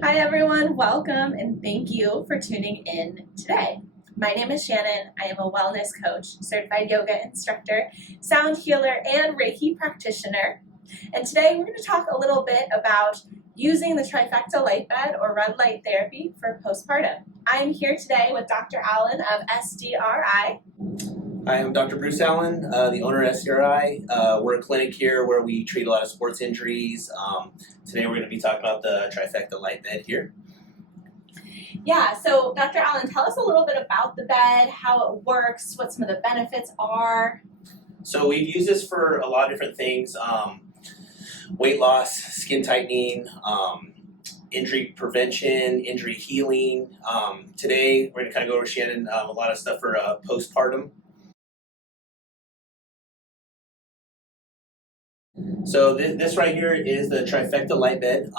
Hi everyone, welcome and thank you for tuning in today. My name is Shannon. I am a wellness coach, certified yoga instructor, sound healer, and Reiki practitioner. And today we're going to talk a little bit about using the Trifecta Light Bed or red light therapy for postpartum. I'm here today with Dr. Allen of SDRI. Hi, I'm Dr. Bruce Allen, the owner of SDRI. We're a clinic here where we treat a lot of sports injuries. Today we're going to be talking about the Trifecta Light Bed here. Yeah, so Dr. Allen, tell us a little bit about the bed, how it works, what some of the benefits are. So we've used this for a lot of different things. Weight loss, skin tightening, injury prevention, injury healing. Today we're going to kind of go over, Shannon, a lot of stuff for postpartum. So this right here is the Trifecta Light Bed.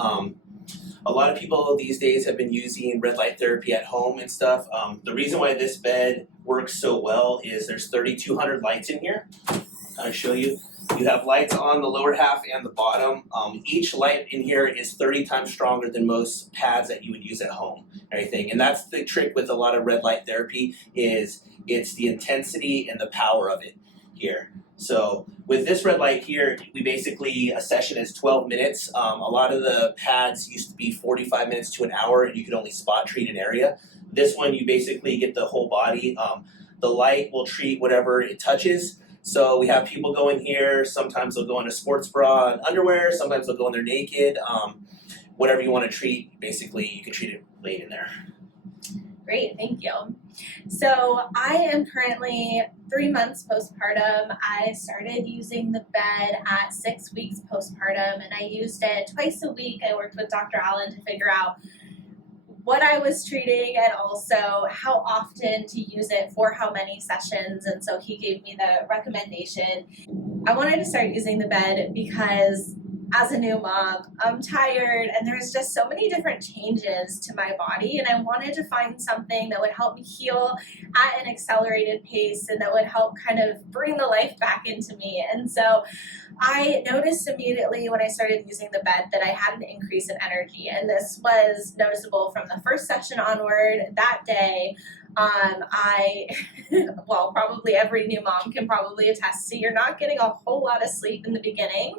A lot of people these days have been using red light therapy at home and stuff. The reason why this bed works so well is there's 3,200 lights in here. I'll show you. You have lights on the lower half and the bottom. Each light in here is 30 times stronger than most pads that you would use at home. Everything, and that's the trick with a lot of red light therapy is it's the intensity and the power of it here. So with this red light here, we basically, a session is 12 minutes. A lot of the pads used to be 45 minutes to an hour and you could only spot treat an area. This one, you basically get the whole body. The light will treat whatever it touches. So we have people go in here, sometimes they'll go in a sports bra and underwear, sometimes they'll go in there naked. Whatever you want to treat, basically you can treat it laid in there. Great, thank you. So I am currently 3 months postpartum. I started using the bed at 6 weeks postpartum, and I used it twice a week. I worked with Dr. Allen to figure out what I was treating and also how often to use it for how many sessions, and so he gave me the recommendation. I wanted to start using the bed because as a new mom, I'm tired and there's just so many different changes to my body, and I wanted to find something that would help me heal at an accelerated pace and that would help kind of bring the life back into me. And so I noticed immediately when I started using the bed that I had an increase in energy, and this was noticeable from the first session onward. That day, well, probably every new mom can probably attest to, you're not getting a whole lot of sleep in the beginning.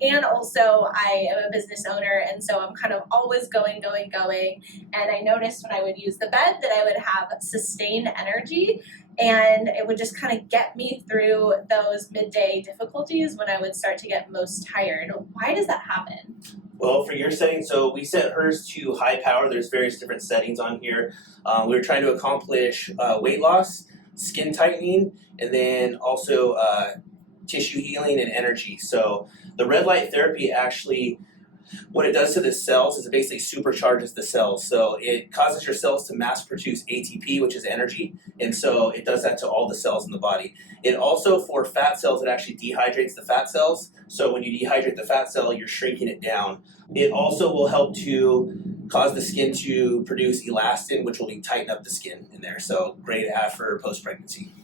And also I am a business owner, and so I'm kind of always going. And I noticed when I would use the bed that I would have sustained energy, and it would just kind of get me through those midday difficulties when I would start to get most tired. Why does that happen? Well, for your setting, so we set hers to high power. There's various different settings on here. We were trying to accomplish weight loss, skin tightening, and then also tissue healing and energy. So the red light therapy actually, what it does to the cells is it basically supercharges the cells. So it causes your cells to mass produce ATP, which is energy, and so it does that to all the cells in the body. It also, for fat cells, it actually dehydrates the fat cells. So when you dehydrate the fat cell, you're shrinking it down. It also will help to cause the skin to produce elastin, which will tighten up the skin in there. So great for post-pregnancy.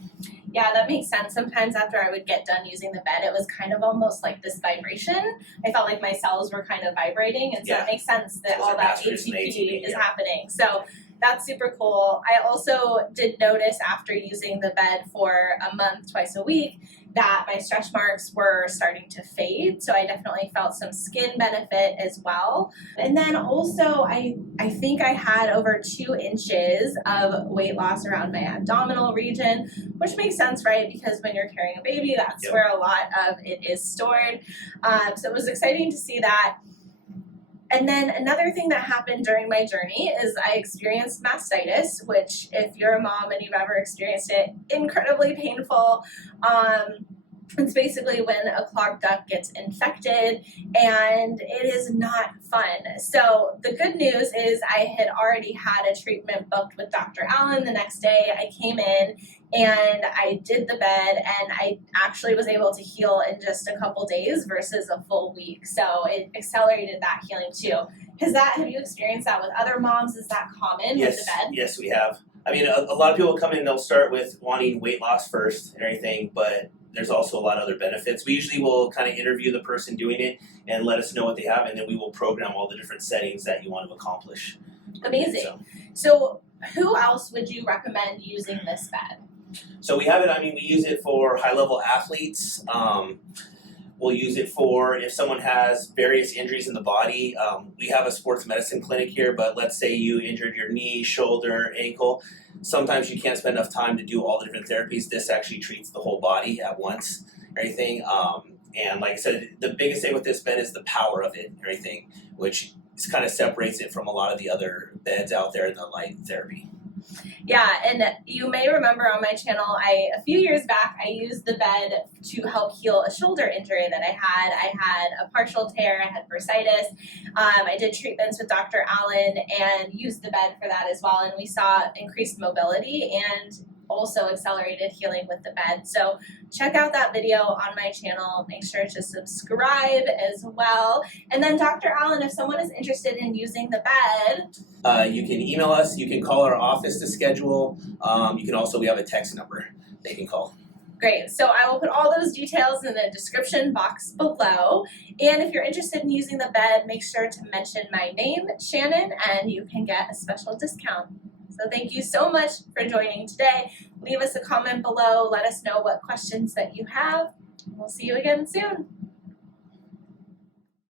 Yeah, that makes sense. Sometimes after I would get done using the bed, it was kind of almost like this vibration. I felt like my cells were kind of vibrating, and so it makes sense that all that ATP is happening. So that's super cool. I also did notice after using the bed for a month, twice a week, that my stretch marks were starting to fade. So I definitely felt some skin benefit as well. And then also I think I had over 2 inches of weight loss around my abdominal region, which makes sense, right? Because when you're carrying a baby, that's where a lot of it is stored. So it was exciting to see that. And then another thing that happened during my journey is I experienced mastitis, which if you're a mom and you've ever experienced it, incredibly painful. It's basically when a clogged duct gets infected, and it is not fun. So the good news is I had already had a treatment booked with Dr. Allen. The next day I came in and I did the bed, and I actually was able to heal in just a couple days versus a full week. So it accelerated that healing too. Have you experienced that with other moms? Is that common with the bed? Yes, we have. I mean, a lot of people come in, they'll start with wanting weight loss first and everything, but there's also a lot of other benefits. We usually will kind of interview the person doing it and let us know what they have, and then we will program all the different settings that you want to accomplish. Amazing. So who else would you recommend using this bed? So we have it, we use it for high-level athletes. We'll use it for if someone has various injuries in the body. We have a sports medicine clinic here, but let's say you injured your knee, shoulder, ankle. Sometimes you can't spend enough time to do all the different therapies. This actually treats the whole body at once, everything. And like I said, the biggest thing with this bed is the power of it, everything, which kind of separates it from a lot of the other beds out there in the light therapy. Yeah, and you may remember on my channel, a few years back, I used the bed to help heal a shoulder injury that I had. I had a partial tear, I had bursitis. I did treatments with Dr. Allen and used the bed for that as well, and we saw increased mobility and also accelerated healing with the bed. So check out that video on my channel. Make sure to subscribe as well. And then Dr. Allen, if someone is interested in using the bed, you can email us, you can call our office to schedule. We have a text number they can call. Great. So I will put all those details in the description box below. And if you're interested in using the bed, make sure to mention my name, Shannon, and you can get a special discount. So thank you so much for joining today. Leave us a comment below. Let us know what questions that you have. We'll see you again soon.